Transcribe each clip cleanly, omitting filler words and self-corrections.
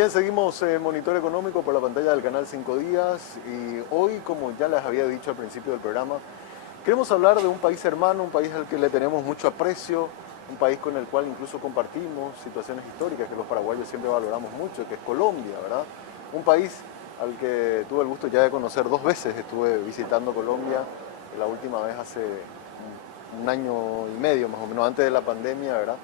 bien, seguimos en Monitor Económico por la pantalla del canal 5 Días y hoy, como ya les había dicho al principio del programa, queremos hablar de un país hermano, un país al que le tenemos mucho aprecio, un país con el cual incluso compartimos situaciones históricas que los paraguayos siempre valoramos mucho, que es Colombia, ¿verdad? Un país al que tuve el gusto ya de conocer 2 veces, estuve visitando Colombia, la última vez hace un año y medio más o menos, antes de la pandemia, ¿verdad?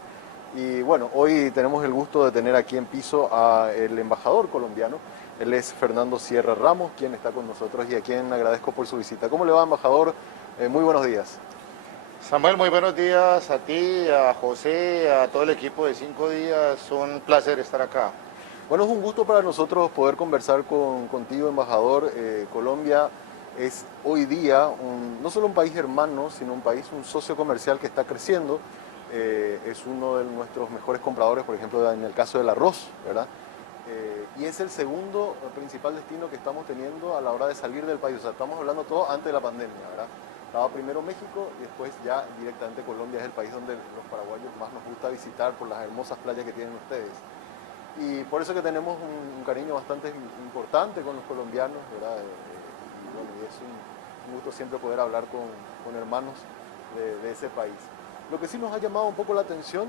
Y bueno, hoy tenemos el gusto de tener aquí en piso al embajador colombiano. Él es Fernando Sierra Ramos, quien está con nosotros y a quien agradezco por su visita. ¿Cómo le va, embajador? Muy buenos días. Samuel, muy buenos días a ti, a José, a todo el equipo de 5 días. Un placer estar acá. Bueno, es un gusto para nosotros poder conversar contigo, embajador. Colombia es hoy día no solo un país hermano, sino un socio comercial que está creciendo. Es uno de nuestros mejores compradores, por ejemplo, en el caso del arroz, ¿verdad? Y es el segundo principal destino que estamos teniendo a la hora de salir del país. O sea, estamos hablando todo antes de la pandemia, ¿verdad? Estaba primero México y después ya directamente Colombia es el país donde los paraguayos más nos gusta visitar por las hermosas playas que tienen ustedes. Y por eso que tenemos un cariño bastante importante con los colombianos, ¿verdad? Y bueno, y es un gusto siempre poder hablar con hermanos de ese país. Lo que sí nos ha llamado un poco la atención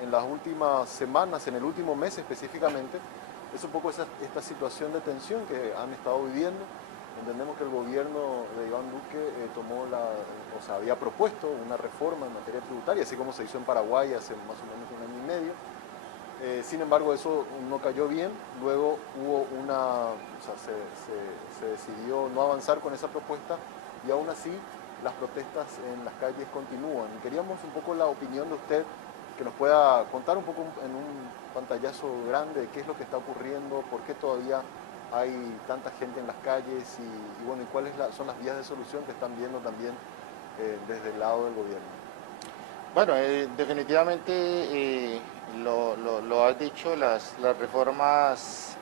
en las últimas semanas, en el último mes específicamente, es un poco esta situación de tensión que han estado viviendo. Entendemos que el gobierno de Iván Duque había propuesto una reforma en materia tributaria, así como se hizo en Paraguay hace más o menos un año y medio. Sin embargo, eso no cayó bien. Luego se decidió no avanzar con esa propuesta y aún así las protestas en las calles continúan. Y queríamos un poco la opinión de usted, que nos pueda contar un poco en un pantallazo grande qué es lo que está ocurriendo, por qué todavía hay tanta gente en las calles y bueno, y cuáles son las vías de solución que están viendo también desde el lado del gobierno. Bueno, definitivamente lo has dicho, las reformas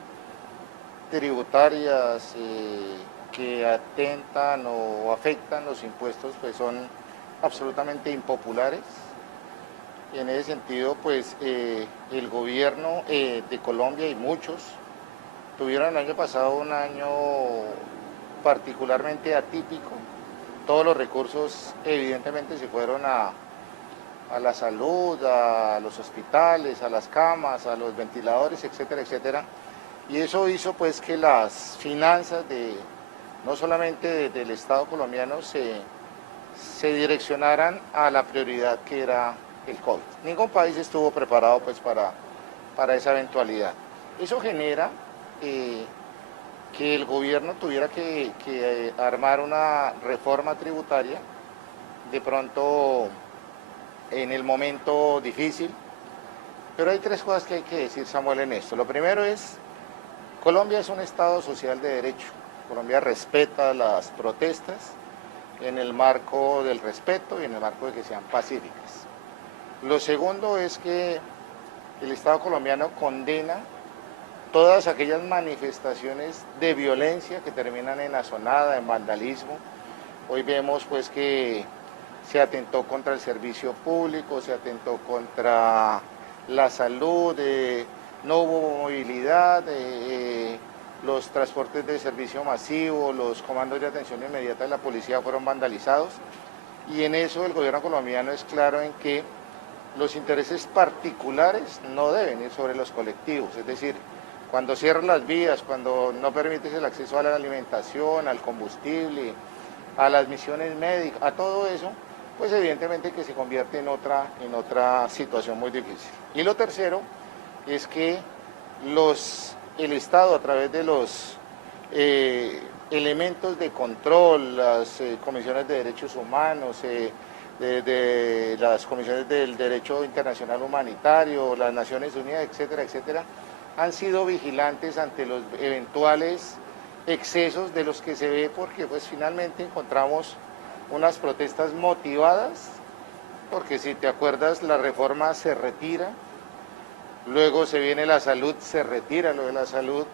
tributarias que atentan o afectan los impuestos pues son absolutamente impopulares. Y en ese sentido, pues el gobierno de Colombia y muchos tuvieron el año pasado un año particularmente atípico. Todos los recursos evidentemente se fueron a la salud, a los hospitales, a las camas, a los ventiladores, etcétera, etcétera. Y eso hizo pues que las finanzas no solamente del Estado colombiano se direccionaran a la prioridad que era el COVID. Ningún país estuvo preparado pues para esa eventualidad. Eso genera que el gobierno tuviera que armar una reforma tributaria de pronto en el momento difícil. Pero hay tres cosas que hay que decir, Samuel, en esto. Lo primero es, Colombia es un Estado social de derecho. Colombia respeta las protestas en el marco del respeto y en el marco de que sean pacíficas. Lo segundo es que el Estado colombiano condena todas aquellas manifestaciones de violencia que terminan en azonada, en vandalismo. Hoy vemos pues que se atentó contra el servicio público, se atentó contra la salud, no hubo movilidad, los transportes de servicio masivo, los comandos de atención inmediata de la policía fueron vandalizados y en eso el gobierno colombiano es claro en que los intereses particulares no deben ir sobre los colectivos, es decir, cuando cierran las vías, cuando no permites el acceso a la alimentación, al combustible, a las misiones médicas, a todo eso, pues evidentemente que se convierte en otra situación muy difícil. Y lo tercero es que el Estado a través de los elementos de control, las comisiones de derechos humanos, de las comisiones del derecho internacional humanitario, las Naciones Unidas, etcétera, etcétera, han sido vigilantes ante los eventuales excesos de los que se ve porque pues finalmente encontramos unas protestas motivadas, porque si te acuerdas la reforma se retira, luego se viene la salud, se retira lo de la salud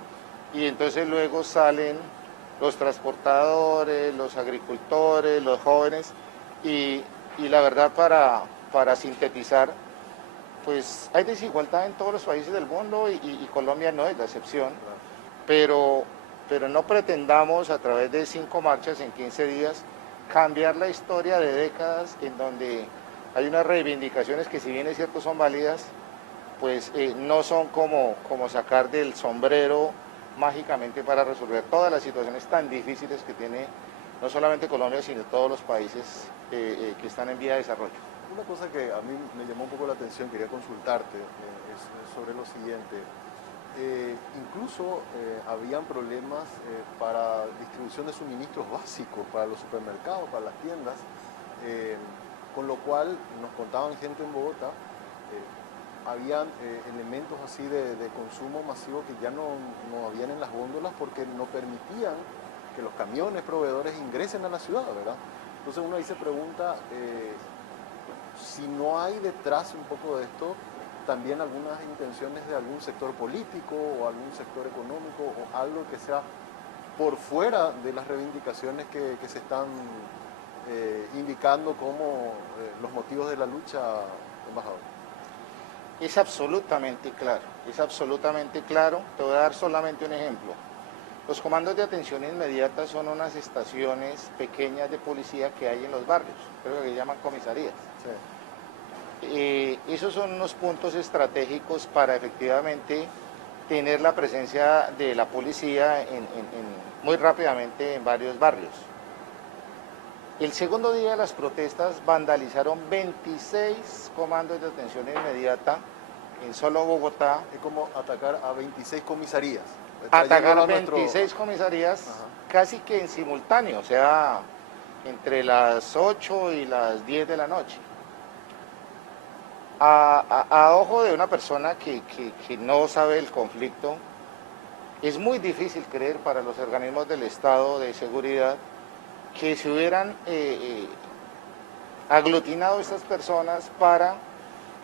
y entonces luego salen los transportadores, los agricultores, los jóvenes y la verdad para sintetizar, pues hay desigualdad en todos los países del mundo y Colombia no es la excepción, Claro. pero, pero no pretendamos a través de 5 marchas en 15 días cambiar la historia de décadas en donde hay unas reivindicaciones que si bien es cierto son válidas, pues no son como sacar del sombrero mágicamente para resolver todas las situaciones tan difíciles que tiene no solamente Colombia, sino todos los países que están en vía de desarrollo. Una cosa que a mí me llamó un poco la atención, quería consultarte, es sobre lo siguiente. Incluso habían problemas para distribución de suministros básicos para los supermercados, para las tiendas, eh, con lo cual nos contaban gente en Bogotá, habían elementos así de consumo masivo que ya no habían en las góndolas porque no permitían que los camiones proveedores ingresen a la ciudad, ¿verdad? Entonces uno ahí se pregunta si no hay detrás un poco de esto también algunas intenciones de algún sector político o algún sector económico o algo que sea por fuera de las reivindicaciones que se están indicando como los motivos de la lucha, embajador. Es absolutamente claro, es absolutamente claro. Te voy a dar solamente un ejemplo. Los comandos de atención inmediata son unas estaciones pequeñas de policía que hay en los barrios, creo que se llaman comisarías. Sí. Esos son unos puntos estratégicos para efectivamente tener la presencia de la policía muy rápidamente en varios barrios. El segundo día de las protestas vandalizaron 26 comandos de atención inmediata en solo Bogotá. Es como atacar a 26 comisarías. Atacar 26 comisarías Ajá. casi que en simultáneo, o sea, entre las 8 y las 10 de la noche. A ojo de una persona que no sabe el conflicto, es muy difícil creer para los organismos del Estado de seguridad que se hubieran aglutinado estas personas para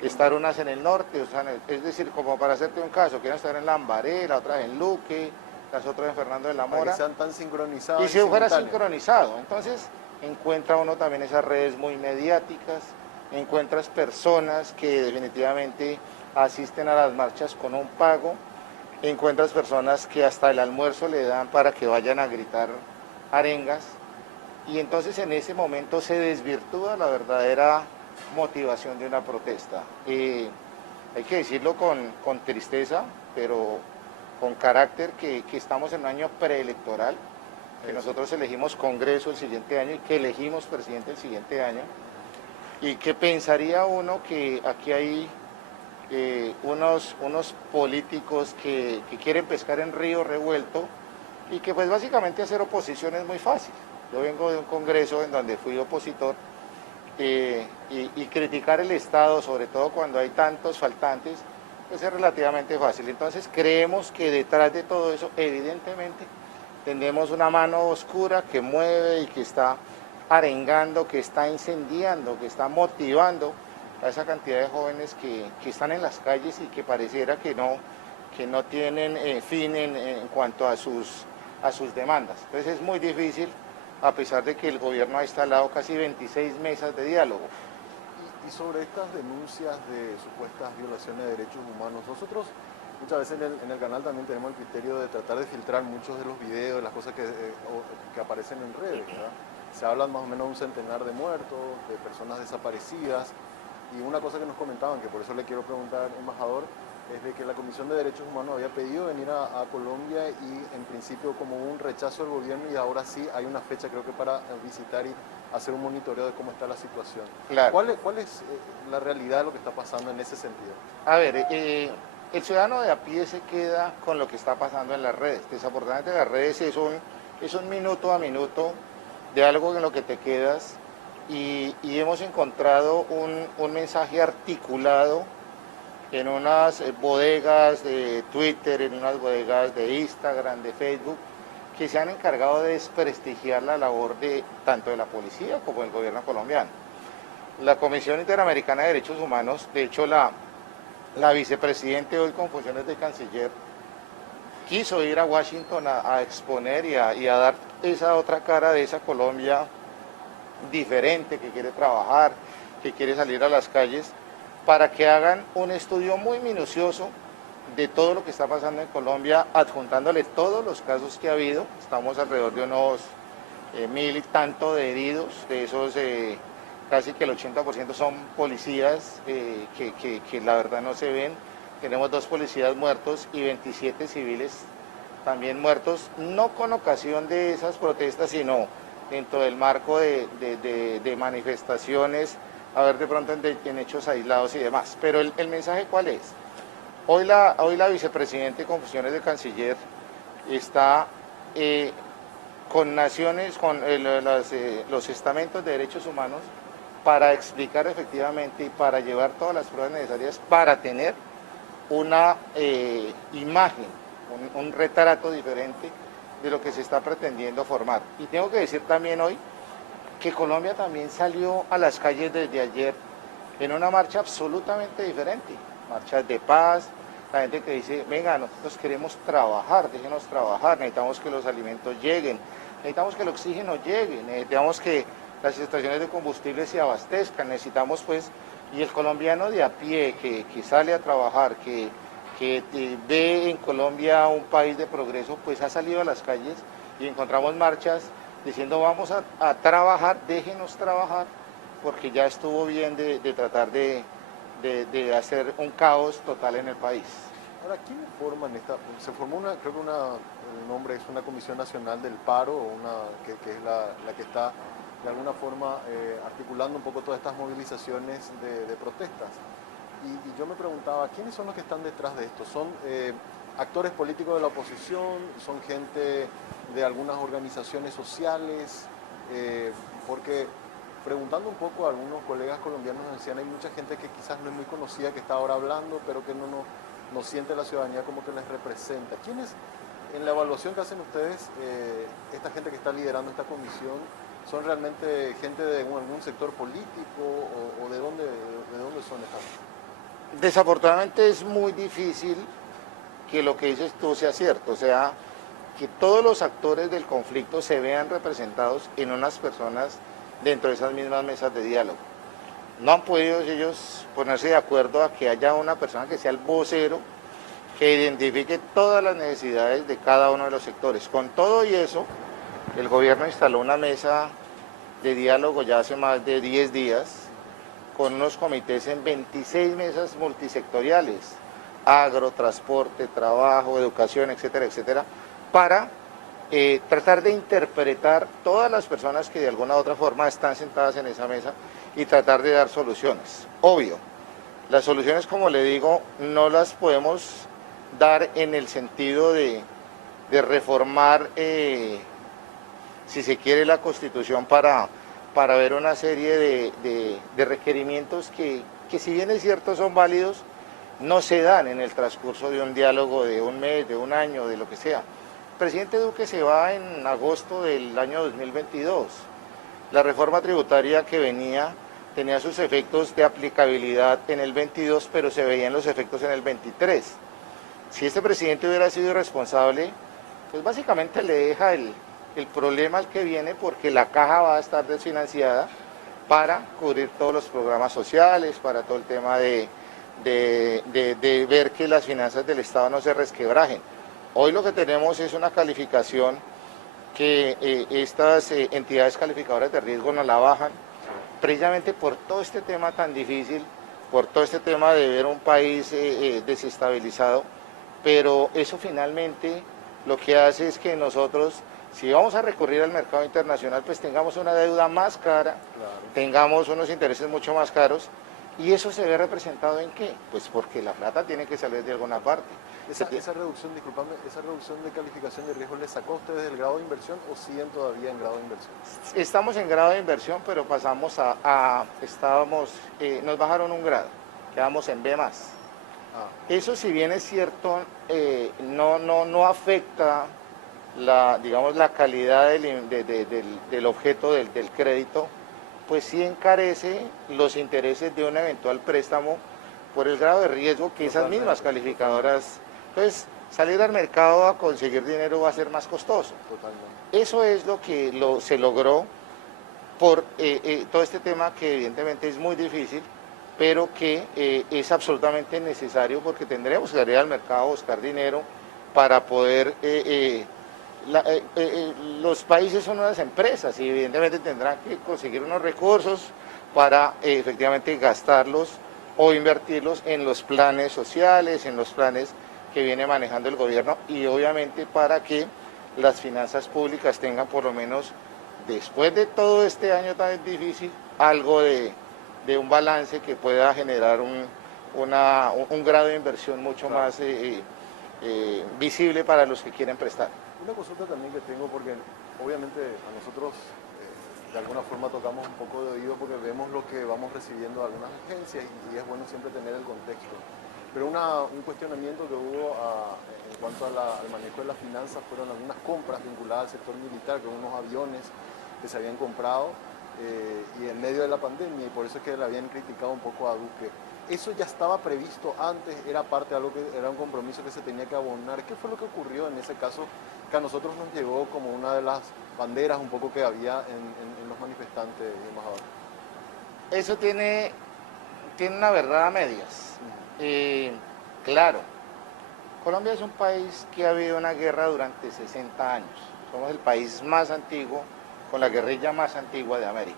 estar unas en el norte, o sea, es decir, como para hacerte un caso, quieren estar en Lambaré, las otras en Luque, las otras en Fernando de la Para que Mora, sean tan sincronizados y si fuera simultáneos. sincronizado. Entonces encuentra uno también esas redes muy mediáticas, encuentras personas que definitivamente asisten a las marchas con un pago, encuentras personas que hasta el almuerzo le dan para que vayan a gritar arengas, y entonces en ese momento se desvirtúa la verdadera motivación de una protesta. Hay que decirlo con tristeza, pero con carácter, que estamos en un año preelectoral, que nosotros elegimos Congreso el siguiente año y que elegimos presidente el siguiente año, y que pensaría uno que aquí hay unos políticos que quieren pescar en río revuelto y que pues básicamente hacer oposición es muy fácil. Yo vengo de un congreso en donde fui opositor y criticar el Estado, sobre todo cuando hay tantos faltantes, pues es relativamente fácil. Entonces creemos que detrás de todo eso, evidentemente, tenemos una mano oscura que mueve y que está arengando, que está incendiando, que está motivando a esa cantidad de jóvenes que están en las calles y que pareciera que no tienen fin en cuanto a sus demandas. Entonces es muy difícil, a pesar de que el gobierno ha instalado casi 26 mesas de diálogo. Y sobre estas denuncias de supuestas violaciones de derechos humanos, nosotros muchas veces en el canal también tenemos el criterio de tratar de filtrar muchos de los videos, las cosas que aparecen en redes, ¿verdad? Se hablan más o menos de un centenar de muertos, de personas desaparecidas, y una cosa que nos comentaban, que por eso le quiero preguntar, embajador, es de que la Comisión de Derechos Humanos había pedido venir a Colombia y en principio como un rechazo del gobierno, y ahora sí hay una fecha creo que para visitar y hacer un monitoreo de cómo está la situación. Claro. ¿Cuál es la realidad de lo que está pasando en ese sentido? A ver, el ciudadano de a pie se queda con lo que está pasando en las redes. Desafortunadamente las redes es un minuto a minuto de algo en lo que te quedas, y hemos encontrado un mensaje articulado en unas bodegas de Twitter, en unas bodegas de Instagram, de Facebook, que se han encargado de desprestigiar la labor de tanto de la policía como del gobierno colombiano. La Comisión Interamericana de Derechos Humanos, de hecho la vicepresidente hoy con funciones de canciller, quiso ir a Washington a exponer y a dar esa otra cara de esa Colombia diferente, que quiere trabajar, que quiere salir a las calles, para que hagan un estudio muy minucioso de todo lo que está pasando en Colombia, adjuntándole todos los casos que ha habido. Estamos alrededor de unos 1000 y tanto de heridos, de esos casi que el 80% son policías que la verdad no se ven. Tenemos 2 policías muertos y 27 civiles también muertos, no con ocasión de esas protestas, sino dentro del marco de manifestaciones, a ver de pronto en hechos aislados y demás. Pero el mensaje ¿cuál es? Hoy la vicepresidenta con funciones de canciller está con naciones, con los estamentos de derechos humanos para explicar efectivamente y para llevar todas las pruebas necesarias para tener una imagen, un retrato diferente de lo que se está pretendiendo formar. Y tengo que decir también hoy que Colombia también salió a las calles desde ayer en una marcha absolutamente diferente, marchas de paz, la gente que dice, venga, nosotros queremos trabajar, déjenos trabajar, necesitamos que los alimentos lleguen, necesitamos que el oxígeno llegue, necesitamos que las estaciones de combustible se abastezcan, necesitamos pues, y el colombiano de a pie que sale a trabajar, que ve en Colombia un país de progreso, pues ha salido a las calles y encontramos marchas diciendo vamos a trabajar, déjenos trabajar, porque ya estuvo bien de tratar de hacer un caos total en el país. Ahora, ¿quiénes forman esta? Se formó una, creo que el nombre es una Comisión Nacional del Paro, que es la que está de alguna forma articulando un poco todas estas movilizaciones de protestas. Y yo me preguntaba, ¿quiénes son los que están detrás de esto? ¿Son actores políticos de la oposición? ¿Son gente de algunas organizaciones sociales? Porque preguntando un poco a algunos colegas colombianos nos decían, hay mucha gente que quizás no es muy conocida, que está ahora hablando, pero que no siente la ciudadanía como que les representa. ¿Quiénes, en la evaluación que hacen ustedes, esta gente que está liderando esta comisión, son realmente gente de algún sector político o de dónde son estas? Desafortunadamente es muy difícil que lo que dices tú sea cierto, o sea, que todos los actores del conflicto se vean representados en unas personas dentro de esas mismas mesas de diálogo. No han podido ellos ponerse de acuerdo a que haya una persona que sea el vocero, que identifique todas las necesidades de cada uno de los sectores. Con todo y eso, el gobierno instaló una mesa de diálogo ya hace más de 10 días, con unos comités en 26 mesas multisectoriales, agro, transporte, trabajo, educación, etcétera, etcétera, para tratar de interpretar todas las personas que de alguna u otra forma están sentadas en esa mesa y tratar de dar soluciones. Obvio, las soluciones, como le digo, no las podemos dar en el sentido de reformar, si se quiere, la Constitución para ver una serie de requerimientos que si bien es cierto son válidos, no se dan en el transcurso de un diálogo de un mes, de un año, de lo que sea. El presidente Duque se va en agosto del año 2022. La reforma tributaria que venía tenía sus efectos de aplicabilidad en el 22, pero se veían los efectos en el 23. Si este presidente hubiera sido irresponsable, pues básicamente le deja el problema al que viene, porque la caja va a estar desfinanciada para cubrir todos los programas sociales, para todo el tema de ver que las finanzas del Estado no se resquebrajen. Hoy lo que tenemos es una calificación que estas entidades calificadoras de riesgo nos la bajan, precisamente por todo este tema tan difícil, por todo este tema de ver un país desestabilizado, pero eso finalmente lo que hace es que nosotros, si vamos a recurrir al mercado internacional, pues tengamos una deuda más cara, claro, tengamos unos intereses mucho más caros, y eso se ve representado ¿en qué? Pues porque la plata tiene que salir de alguna parte. Esa reducción, disculpame, esa reducción de calificación de riesgo, ¿le sacó a ustedes del grado de inversión o siguen todavía en grado de inversión? Estamos en grado de inversión, pero pasamos nos bajaron un grado, quedamos en B+. Eso, si bien es cierto, no afecta la calidad del objeto del crédito, pues sí encarece los intereses de un eventual préstamo por el grado de riesgo que esas mismas calificadoras. Entonces, salir al mercado a conseguir dinero va a ser más costoso. Totalmente. Eso es lo que se logró por todo este tema, que evidentemente es muy difícil, pero que es absolutamente necesario porque tendremos que salir al mercado a buscar dinero para poder... los países son unas empresas y evidentemente tendrán que conseguir unos recursos para efectivamente gastarlos o invertirlos en los planes sociales, en los planes que viene manejando el gobierno y obviamente para que las finanzas públicas tengan por lo menos, después de todo este año tan difícil, algo de un balance que pueda generar un grado de inversión mucho más visible para los que quieren prestar. Una consulta también que tengo, porque obviamente a nosotros de alguna forma tocamos un poco de oído porque vemos lo que vamos recibiendo de algunas agencias y es bueno siempre tener el contexto. Pero un cuestionamiento que hubo en cuanto al manejo de las finanzas fueron algunas compras vinculadas al sector militar, con unos aviones que se habían comprado y en medio de la pandemia, y por eso es que le habían criticado un poco a Duque. ¿Eso ya estaba previsto antes? ¿Era parte de algo que era un compromiso que se tenía que abonar? ¿Qué fue lo que ocurrió en ese caso que a nosotros nos llegó como una de las banderas un poco que había en los manifestantes, embajador? Eso tiene una verdad a medias. Claro, Colombia es un país que ha habido una guerra durante 60 años. Somos el país más antiguo, con la guerrilla más antigua de América.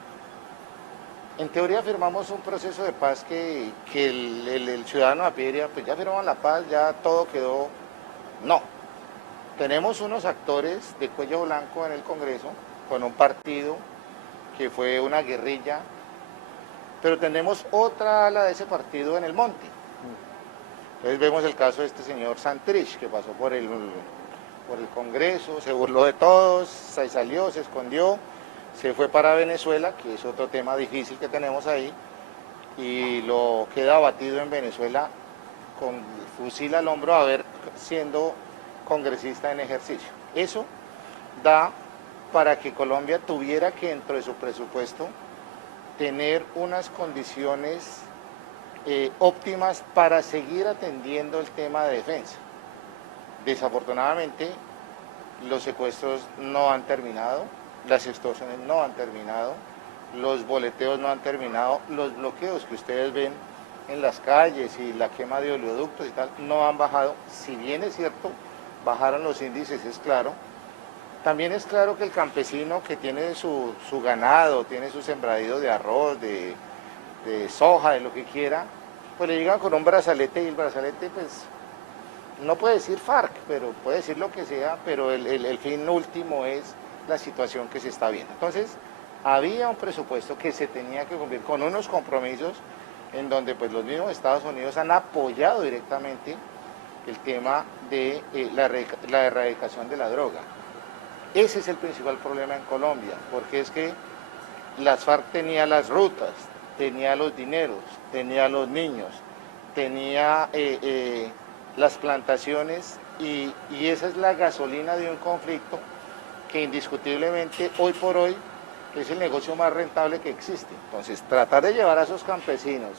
En teoría firmamos un proceso de paz que el ciudadano a pie diría, pues ya firmamos la paz, ya todo quedó. No. Tenemos unos actores de cuello blanco en el Congreso, con un partido que fue una guerrilla, pero tenemos otra ala de ese partido en el monte. Entonces vemos el caso de este señor Santrich, que pasó por el Congreso, se burló de todos, se salió, se escondió, se fue para Venezuela, que es otro tema difícil que tenemos ahí, y lo queda abatido en Venezuela con el fusil al hombro a ver siendo congresista en ejercicio. Eso da para que Colombia tuviera que dentro de su presupuesto tener unas condiciones óptimas para seguir atendiendo el tema de defensa. Desafortunadamente, los secuestros no han terminado, las extorsiones no han terminado, los boleteos no han terminado, los bloqueos que ustedes ven en las calles y la quema de oleoductos y tal no han bajado. Si bien es cierto, bajaron los índices, es claro. También es claro que el campesino que tiene su ganado, tiene su sembradío de arroz, de soja, de lo que quiera, pues le llegan con un brazalete y el brazalete pues no puede decir FARC, pero puede decir lo que sea, pero el fin último es la situación que se está viendo. Entonces, había un presupuesto que se tenía que cumplir con unos compromisos en donde pues los mismos Estados Unidos han apoyado directamente el tema de la erradicación de la droga. Ese es el principal problema en Colombia, porque es que las FARC tenía las rutas, tenía los dineros, tenía los niños, tenía las plantaciones y esa es la gasolina de un conflicto que indiscutiblemente hoy por hoy es el negocio más rentable que existe. Entonces, tratar de llevar a esos campesinos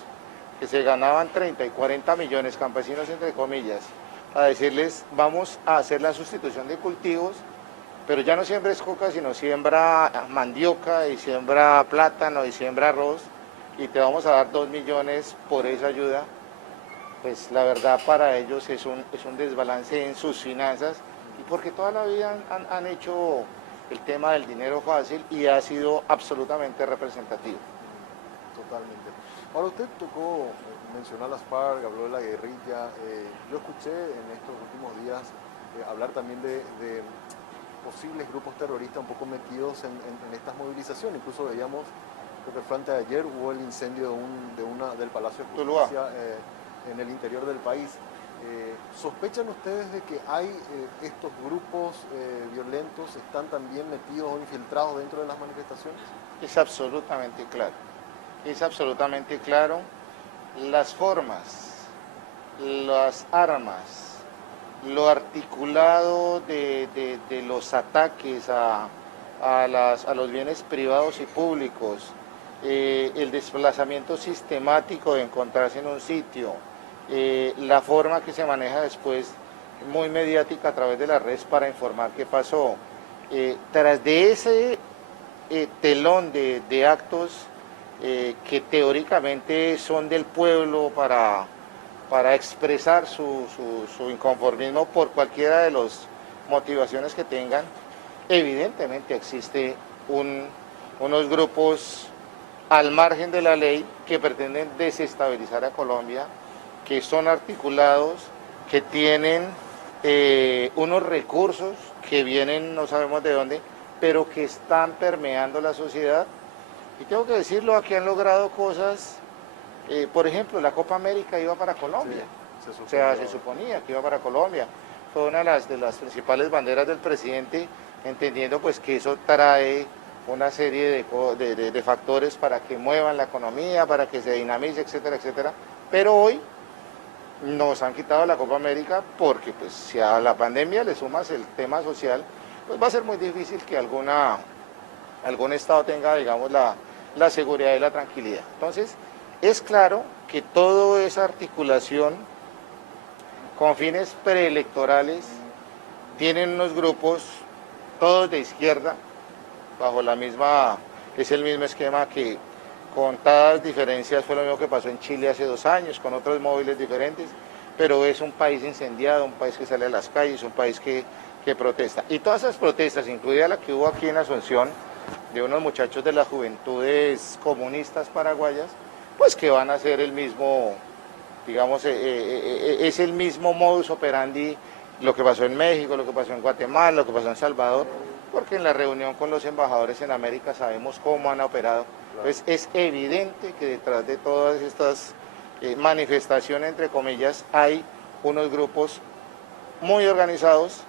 que se ganaban 30 y 40 millones, campesinos entre comillas, a decirles vamos a hacer la sustitución de cultivos, pero ya no siembres coca, sino siembra mandioca y siembra plátano y siembra arroz y te vamos a dar 2 millones por esa ayuda, pues la verdad para ellos es un desbalance en sus finanzas y porque toda la vida han hecho el tema del dinero fácil y ha sido absolutamente representativo. Totalmente. Ahora usted tocó mencionar las FARC, habló de la guerrilla. Yo escuché en estos últimos días hablar también de posibles grupos terroristas un poco metidos en estas movilizaciones. Incluso veíamos, creo que fue antes de ayer, hubo el incendio del Palacio de Justicia en el interior del país. ¿Sospechan ustedes de que hay estos grupos violentos están también metidos o infiltrados dentro de las manifestaciones? Es absolutamente claro, es absolutamente claro. Las formas, las armas, lo articulado de los ataques a los bienes privados y públicos, el desplazamiento sistemático de encontrarse en un sitio, la forma que se maneja después, muy mediática a través de las redes para informar qué pasó. Tras de ese telón de actos que teóricamente son del pueblo para expresar su inconformismo por cualquiera de las motivaciones que tengan. Evidentemente existe unos grupos al margen de la ley que pretenden desestabilizar a Colombia, que son articulados, que tienen unos recursos que vienen no sabemos de dónde, pero que están permeando la sociedad. Y tengo que decirlo, aquí han logrado cosas, por ejemplo, la Copa América iba para Colombia, Sí, se suponía que iba para Colombia. Fue una de las principales banderas del presidente, entendiendo pues que eso trae una serie de factores para que muevan la economía, para que se dinamice, etcétera, etcétera. Pero hoy nos han quitado la Copa América porque pues si a la pandemia le sumas el tema social, pues va a ser muy difícil que algún estado tenga, digamos, la seguridad y la tranquilidad. Entonces, es claro que toda esa articulación con fines preelectorales tienen unos grupos, todos de izquierda, bajo la misma, es el mismo esquema que con contadas diferencias fue lo mismo que pasó en Chile hace 2 años, con otros móviles diferentes, pero es un país incendiado, un país que sale a las calles, un país que protesta. Y todas esas protestas, incluida la que hubo aquí en Asunción, de unos muchachos de las juventudes comunistas paraguayas, pues que van a ser el mismo, digamos, es el mismo modus operandi lo que pasó en México, lo que pasó en Guatemala, lo que pasó en Salvador, porque en la reunión con los embajadores en América sabemos cómo han operado. Entonces es evidente que detrás de todas estas manifestaciones, entre comillas, hay unos grupos muy organizados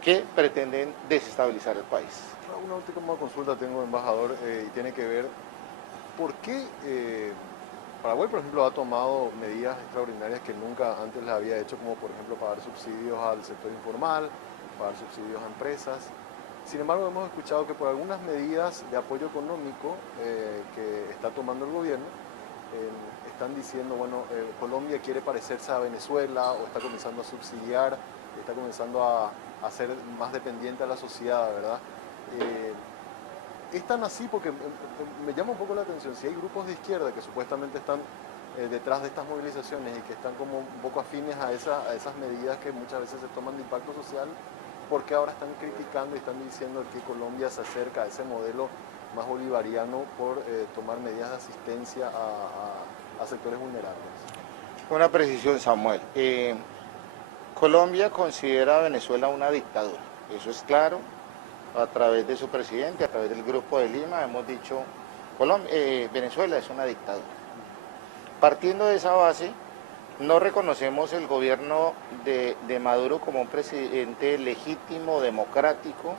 que pretenden desestabilizar el país. Una última consulta tengo, embajador, y tiene que ver, ¿por qué Paraguay, por ejemplo, ha tomado medidas extraordinarias que nunca antes les había hecho, como por ejemplo pagar subsidios al sector informal, pagar subsidios a empresas? Sin embargo, hemos escuchado que por algunas medidas de apoyo económico que está tomando el gobierno, están diciendo, bueno, Colombia quiere parecerse a Venezuela o está comenzando a subsidiar, está comenzando a ser más dependiente a la sociedad, ¿verdad? Es tan así porque me llama un poco la atención, si hay grupos de izquierda que supuestamente están detrás de estas movilizaciones y que están como un poco afines a esas medidas que muchas veces se toman de impacto social, ¿por qué ahora están criticando y están diciendo que Colombia se acerca a ese modelo más bolivariano por tomar medidas de asistencia a sectores vulnerables? Una precisión, Samuel. Colombia considera a Venezuela una dictadura, eso es claro. A través de su presidente, a través del Grupo de Lima, hemos dicho, Venezuela es una dictadura. Partiendo de esa base, no reconocemos el gobierno de Maduro como un presidente legítimo, democrático,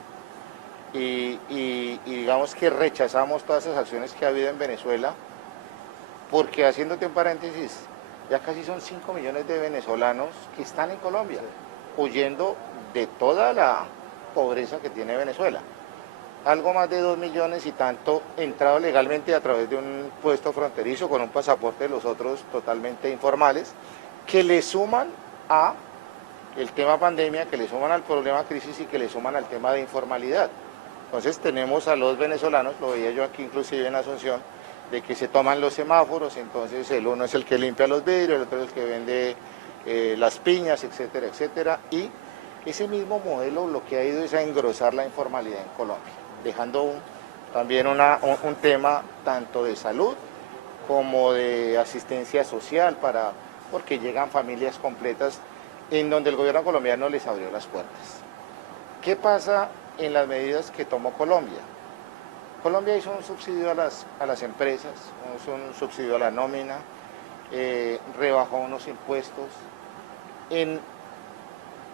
y digamos que rechazamos todas esas acciones que ha habido en Venezuela, porque haciéndote un paréntesis, ya casi son 5 millones de venezolanos que están en Colombia, huyendo de toda la pobreza que tiene Venezuela. Algo más de 2 millones y tanto entrado legalmente a través de un puesto fronterizo con un pasaporte, los otros totalmente informales, que le suman a el tema pandemia, que le suman al problema crisis y que le suman al tema de informalidad. Entonces tenemos a los venezolanos, lo veía yo aquí inclusive en Asunción, de que se toman los semáforos, entonces el uno es el que limpia los vidrios, el otro es el que vende las piñas, etcétera, etcétera, y ese mismo modelo lo que ha ido es a engrosar la informalidad en Colombia, dejando también un tema tanto de salud como de asistencia social, porque llegan familias completas en donde el gobierno colombiano les abrió las puertas. ¿Qué pasa en las medidas que tomó Colombia? Colombia hizo un subsidio a las empresas, hizo un subsidio a la nómina, rebajó unos impuestos, en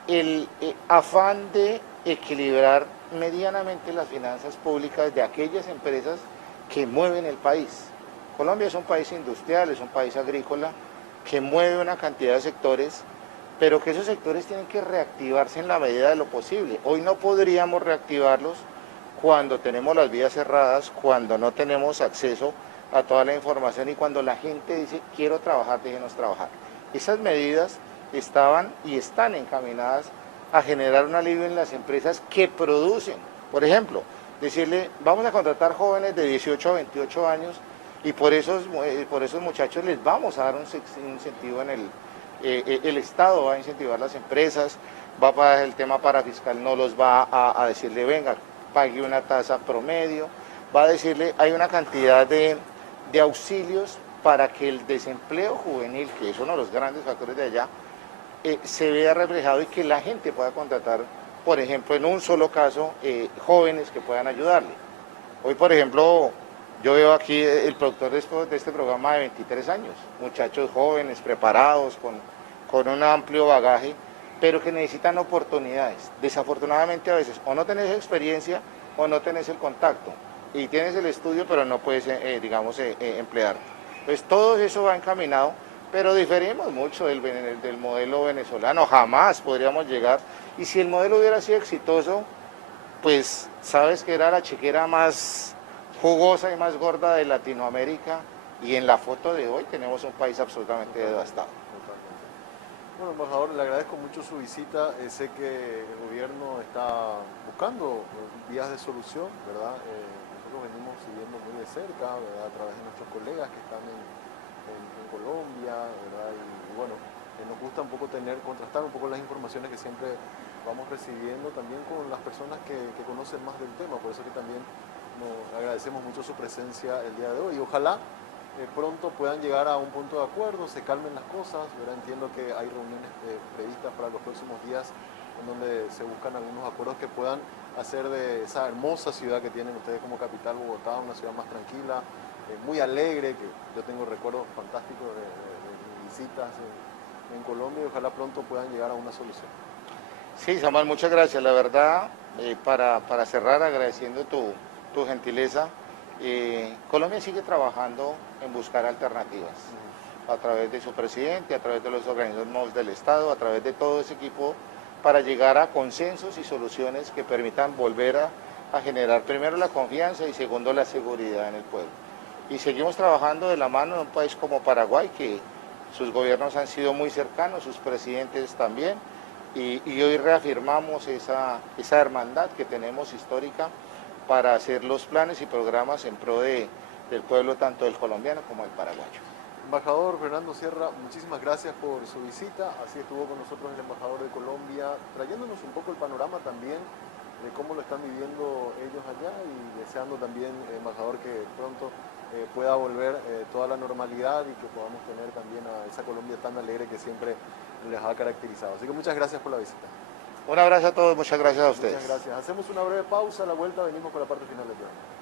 el afán de equilibrar medianamente las finanzas públicas de aquellas empresas que mueven el país. Colombia es un país industrial, es un país agrícola, que mueve una cantidad de sectores, pero que esos sectores tienen que reactivarse en la medida de lo posible. Hoy no podríamos reactivarlos cuando tenemos las vías cerradas, cuando no tenemos acceso a toda la información y cuando la gente dice, quiero trabajar, déjenos trabajar. Esas medidas estaban y están encaminadas a generar un alivio en las empresas que producen. Por ejemplo, decirle, vamos a contratar jóvenes de 18 a 28 años Y por esos muchachos les vamos a dar un incentivo el Estado va a incentivar las empresas, va para el tema parafiscal, no los va a decirle, venga, pague una tasa promedio, va a decirle, hay una cantidad de auxilios para que el desempleo juvenil, que es uno de los grandes factores de allá, se vea reflejado y que la gente pueda contratar, por ejemplo, en un solo caso, jóvenes que puedan ayudarle. Hoy, por ejemplo, yo veo aquí el productor de este programa de 23 años, muchachos jóvenes, preparados, con un amplio bagaje, pero que necesitan oportunidades. Desafortunadamente a veces o no tenés experiencia o no tenés el contacto y tienes el estudio pero no puedes, emplear. Entonces todo eso va encaminado, pero diferimos mucho del modelo venezolano, jamás podríamos llegar. Y si el modelo hubiera sido exitoso, pues sabes que era la chequera más jugosa y más gorda de Latinoamérica y en la foto de hoy tenemos un país absolutamente devastado. Totalmente. Bueno, embajador, le agradezco mucho su visita. Sé que el gobierno está buscando vías de solución, ¿verdad? Nosotros venimos siguiendo muy de cerca, ¿verdad? A través de nuestros colegas que están en Colombia, ¿verdad? Y bueno, nos gusta un poco contrastar un poco las informaciones que siempre vamos recibiendo también con las personas que conocen más del tema. Por eso que también nos agradecemos mucho su presencia el día de hoy. Y ojalá pronto puedan llegar a un punto de acuerdo, se calmen las cosas, ¿verdad? Entiendo que hay reuniones previstas para los próximos días en donde se buscan algunos acuerdos que puedan hacer de esa hermosa ciudad que tienen ustedes como capital, Bogotá, una ciudad más tranquila, muy alegre, que yo tengo recuerdos fantásticos de visitas en Colombia, y ojalá pronto puedan llegar a una solución. Sí, Samuel, muchas gracias. La verdad, para cerrar, agradeciendo tu gentileza, Colombia sigue trabajando en buscar alternativas a través de su presidente, a través de los organismos del Estado, a través de todo ese equipo, para llegar a consensos y soluciones que permitan volver a generar primero la confianza y segundo la seguridad en el pueblo. Y seguimos trabajando de la mano en un país como Paraguay, que sus gobiernos han sido muy cercanos, sus presidentes también, y hoy reafirmamos esa hermandad que tenemos histórica para hacer los planes y programas en pro del pueblo tanto del colombiano como del paraguayo. Embajador Fernando Sierra, muchísimas gracias por su visita. Así estuvo con nosotros el embajador de Colombia, trayéndonos un poco el panorama también de cómo lo están viviendo ellos allá y deseando también, embajador, que pronto pueda volver toda la normalidad y que podamos tener también a esa Colombia tan alegre que siempre les ha caracterizado. Así que muchas gracias por la visita. Un abrazo a todos, muchas gracias a ustedes. Muchas gracias. Hacemos una breve pausa, a la vuelta venimos con la parte final del programa.